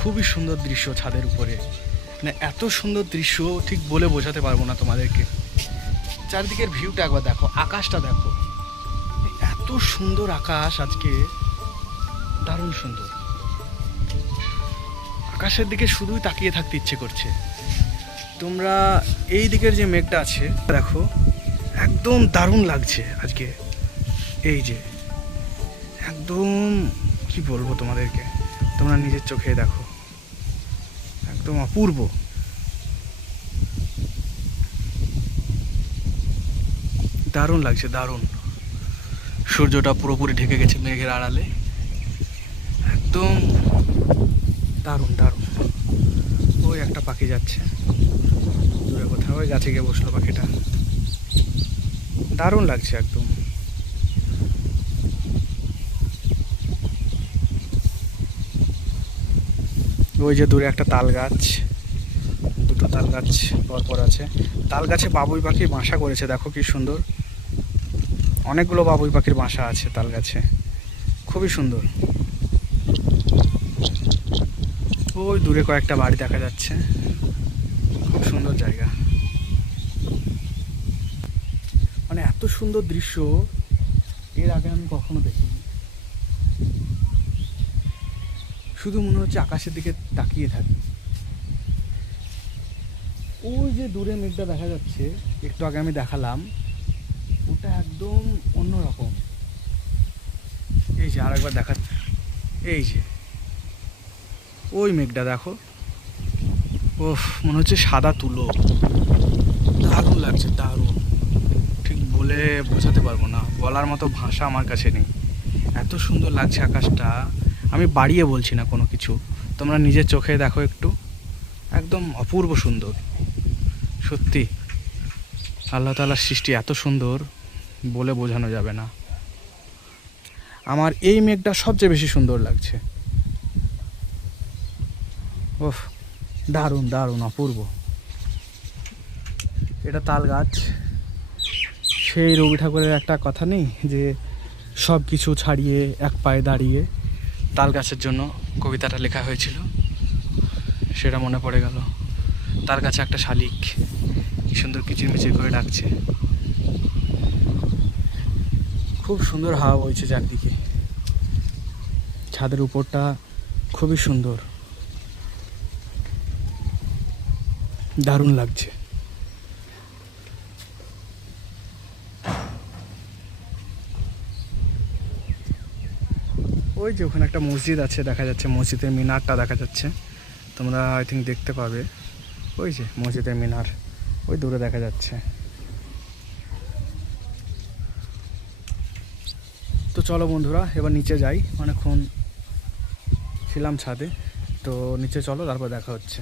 খুবই সুন্দর দৃশ্য ছাদের উপরে, মানে এত সুন্দর দৃশ্য ঠিক বলে বোঝাতে পারবো না তোমাদেরকে। চারিদিকের ভিউটা একবার দেখো, আকাশটা দেখো, এত সুন্দর আকাশ আজকে, দারুণ সুন্দর। আকাশের দিকে শুধুই তাকিয়ে থাকতে ইচ্ছে করছে। তোমরা এই দিকের যে মেঘটা আছে দেখো, একদম দারুণ লাগছে আজকে। এই যে একদম কি বলবো তোমাদেরকে, তোমরা নিজের চোখে দেখো, একদম অপূর্ব। দারুণ লাগছে, দারুণ। সূর্যটা পুরোপুরি ঢেকে গেছে মেঘের আড়ালে, একদম দারুণ দারুণ। ওই একটা পাখি যাচ্ছে দূরে কোথাও, ওই গাছে গিয়ে বসলো পাখিটা, দারুণ লাগছে একদম। ওই যে দূরে একটা তাল গাছ, দুটো তাল গাছ পরপর আছে। তাল গাছে বাবুই পাখি বাসা করেছে, দেখো কি সুন্দর। অনেকগুলো বাবুই পাখির বাসা আছে তাল গাছে, খুবই সুন্দর। ওই দূরে কয়েকটা বাড়ি দেখা যাচ্ছে, খুব সুন্দর জায়গা। মানে এত সুন্দর দৃশ্য এর আগে আমি কখনো দেখিনি। শুধু মনে হচ্ছে আকাশের দিকে তাকিয়ে থাকি। ওই যে দূরে মেঘটা দেখা যাচ্ছে, একটু আগে আমি দেখালাম, ওটা একদম অন্যরকম। এই যে আরেকবার দেখাচ্ছে, এই যে ওই মেঘটা দেখো, ওহ মনে হচ্ছে সাদা তুলো, দারুণ লাগছে, দারুণ। ঠিক বলে বোঝাতে পারবো না, বলার মতো ভাষা আমার কাছে নেই। এত সুন্দর লাগছে আকাশটা, আমি বাড়িয়ে বলছি না কোনো কিছু, তোমরা নিজের চোখে দেখো একটু, একদম অপূর্ব সুন্দর। সত্যি আল্লাহ তাআলার সৃষ্টি এত সুন্দর, বলে বোঝানো যাবে না। আমার এই মেঘটা সবচেয়ে বেশি সুন্দর লাগছে। ওহ দারুণ দারুণ, অপূর্ব। এটা তাল গাছ। সেই রবি ঠাকুরের একটা কথা নেই যে সব কিছু ছাড়িয়ে এক পায়ে দাঁড়িয়ে, তাল গাছের জন্য কবিতাটা লেখা হয়েছিল, সেটা মনে পড়ে গেল। তার কাছে একটা শালিক কি সুন্দর কিচিরমিচির করে ডাকছে, খুব সুন্দর হাওয়া বইছে চারদিকে, ছাদের উপরটা খুবই সুন্দর, দারুণ লাগছে। ওই যে ওখানে একটা মসজিদ আছে দেখা যাচ্ছে, মসজিদের মিনারটা দেখা যাচ্ছে, তোমরা আই থিঙ্ক দেখতে পাবে। ওই যে মসজিদের মিনার ওই দূরে দেখা যাচ্ছে। তো চলো বন্ধুরা, এবার নিচে যাই, অনেকক্ষণ ছিলাম ছাদে, তো নিচে চলো, তারপর দেখা হচ্ছে।